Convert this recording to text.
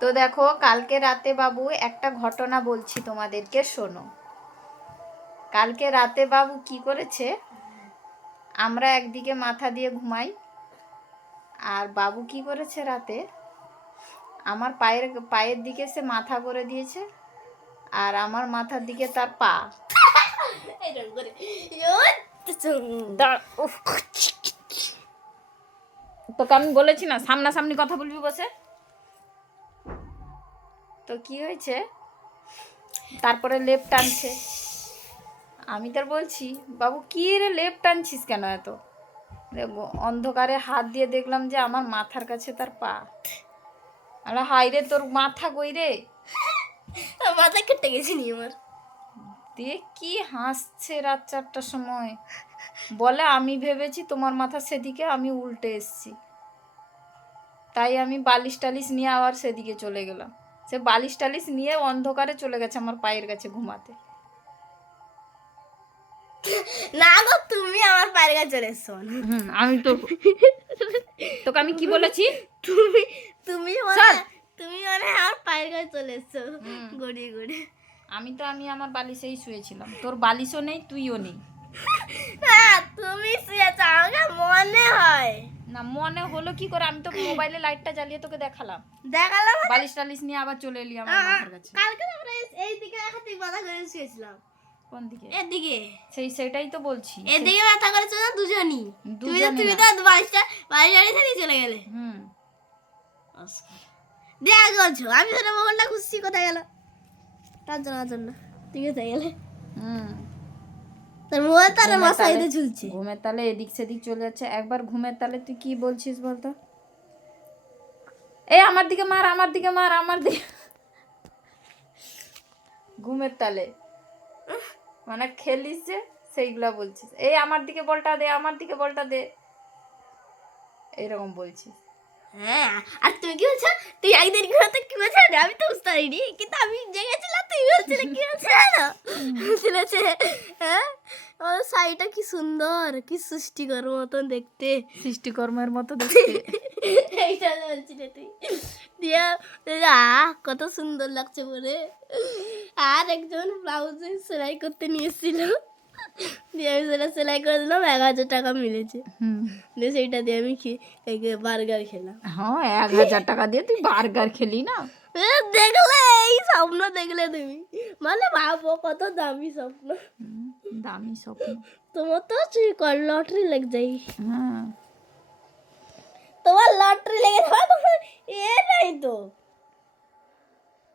তো দেখো কালকে রাতে বাবু একটা ঘটনা বলছি তোমাদেরকে, শোনো। কালকে রাতে বাবু কি করেছে, আমরা একদিকে মাথা দিয়ে ঘুমাই, আর বাবু কি করেছে রাতে, আমার পায়ের দিকে সে মাথা করে দিয়েছে, আর আমার মাথার দিকে তার পা। তোকে আমি বলেছি না সামনাসামনি কথা বলবি বসে। তো কি হয়েছে, তারপরে লেপ টানছে। আমি তার বলছি, বাবু কি রে লেপ টানছিস কেন এত? অন্ধকারে হাত দিয়ে দেখলাম যে আমার মাথার কাছে তার পা। আরে হাই রে, তোর মাথা কই রে? মাথা কেটে গেছে নি আমার। দেখ কি হাসছে রাত 4টার সময়, বলে আমি ভেবেছি তোমার মাথা সেদিকে, আমি উল্টে এসছি, তাই আমি বালিশ টালিশ নিয়ে আবার সেদিকে চলে গেলাম। সে বালিশ টালিশ নিয়ে অন্ধকারে চলে গেছে আমার পায়ের কাছে ঘুমাতে। না গো, তুমি আমার পায়ের কাছে চলে এসছো। আমি তো তোকে আমি কি বলেছি, তুমি তুমি তুমি মানে আমার পায়ের কাছে চলে এসছো গড়িয়ে গড়িয়ে। আমি আমার বালিশেই শুয়েছিলাম, তোর বালিশও নেই, তুইও নেই। হ্যাঁ তুমি শুয়েছো, আমাকে মনে হয় না মনে হলো কি করে, আমি তো মোবাইলে লাইটটা জ্বালিয়ে তোকে দেখালাম। দেখালাম বালিশ টালিশ নিয়ে আবার চলে এলি আমার মাথার কাছে। কালকে আমরা এই দিকে হাতে মাথা করে শুয়েছিলাম। কোন দিকে? এদিকে। সেটাই তো বলছি, এদিকে মাথা করেছো না দুজনই। তুমি দুজনে তো বালিশটা দিয়ে চলে গেলে। দেখ বলছো আমি তো মোবাইলটা খুঁজছি কোথায় গেল, তার জন্য তুমি কোথায় গেলে। তার মোবাইল তার মাথায় ঝুলছে। ঘুমের তালে এদিক সেদিক চলে যাচ্ছে। একবার ঘুমের তালে তুই কি বলছিস বলতো, এই আমার দিকে মার, আমার দিকে মার, আমার দিকে। ঘুমের তালে মানে খেলিস যে সেইগুলা বলছিস, এই আমার দিকে বলটা দে, আমার দিকে বলটা দে, এইরকম বলছিস। হ্যাঁ, আর তুমি কি বলছো, তুই একদিন ঘুমাতে কি বলছো, আমি তো বুঝতে পারিনি, কিন্তু আমি জেগেছিলাম, তুই বলছিলে কি বলছো বলেছে। হ্যাঁ, আমার শাড়িটা কি সুন্দর, কি সৃষ্টিকর মতন দেখতে, সৃষ্টিকর্মের মতো দেখতে। এইটা বলছিলে তুই। দিয়া কত সুন্দর লাগছে বলে। আর একজন ব্লাউজে সেলাই করতে নিয়েছিল, দিয়ে আমি সেটা সেলাই করে দিলাম, 1000 টাকা মিলেছে। দিয়ে সেইটা দিয়ে আমি বার্গার খেলাম। হ্যাঁ 1000 টাকা দিয়ে তুই বার্গার খেলি না? দেখলে এই স্বপ্ন দেখলে তুমি, মানে ভাবো কত দামি স্বপ্ন। দামি স্বপ্ন তোমার তো লটারি লেগ যাই। হ্যাঁ তোমার লটারি লেগে যাবে, তোমার এ নাই তো।